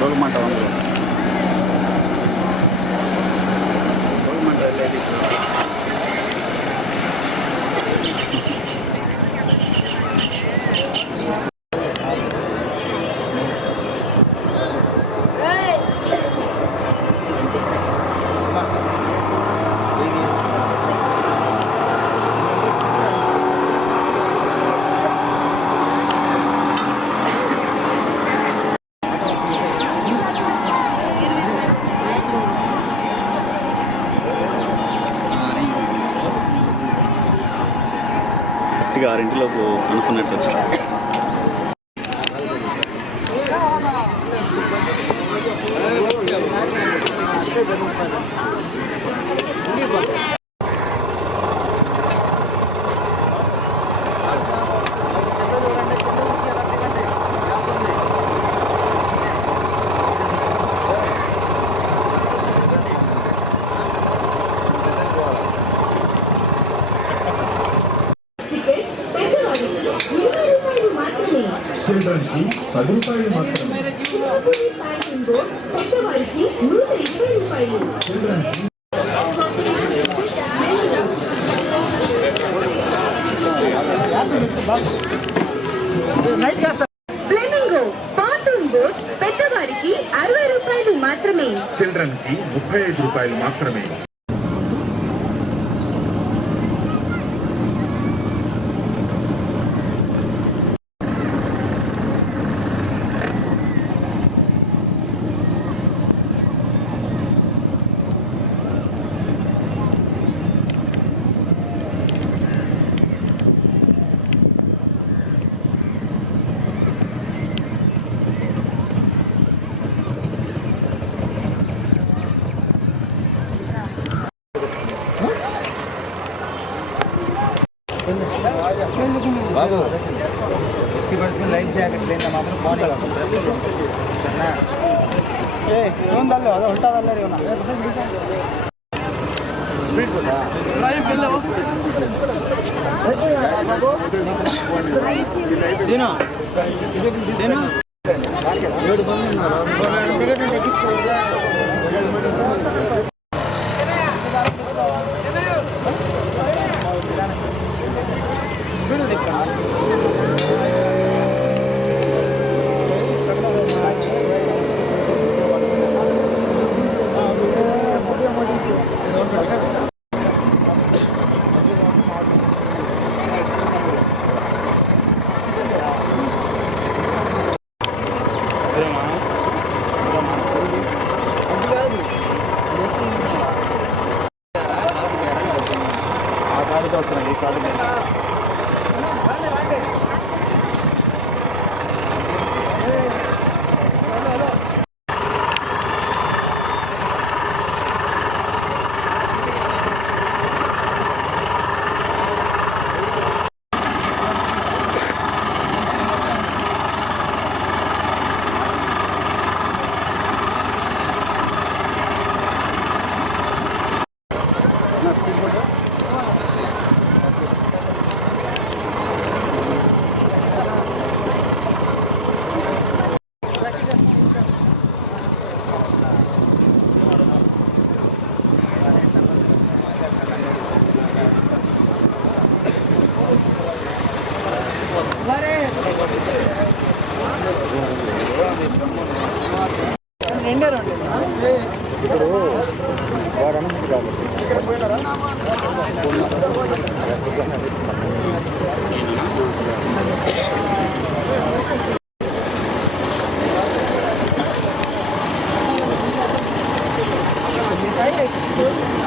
Government గట్టిగా 6 అనుకున్నట్టు children's కి 10 రూపాయలు మాత్రమే. పెద్దవారికి 120 రూపాయలు. ఫ్లెమింగో కార్టూన్ బోట్ పెద్దవారికి 60 రూపాయలు మాత్రమే. చిల్డ్రన్ కి 35 రూపాయలు మాత్రమే. बाबू उसकी वजह से लाइफ जैकेट लेना मात्र कौन है करना ए कौन डाल लो उल्टा डाल रहे हो ना स्पीड बोला ड्राइव कर लो सीना सीना ఏడు బండి ఉన్నారు టికెట్ ఎక్కించుకోవద్దా ఈ కార్డు ఇప్పుడు వాడు అనుమతి కాబట్టి Thank you.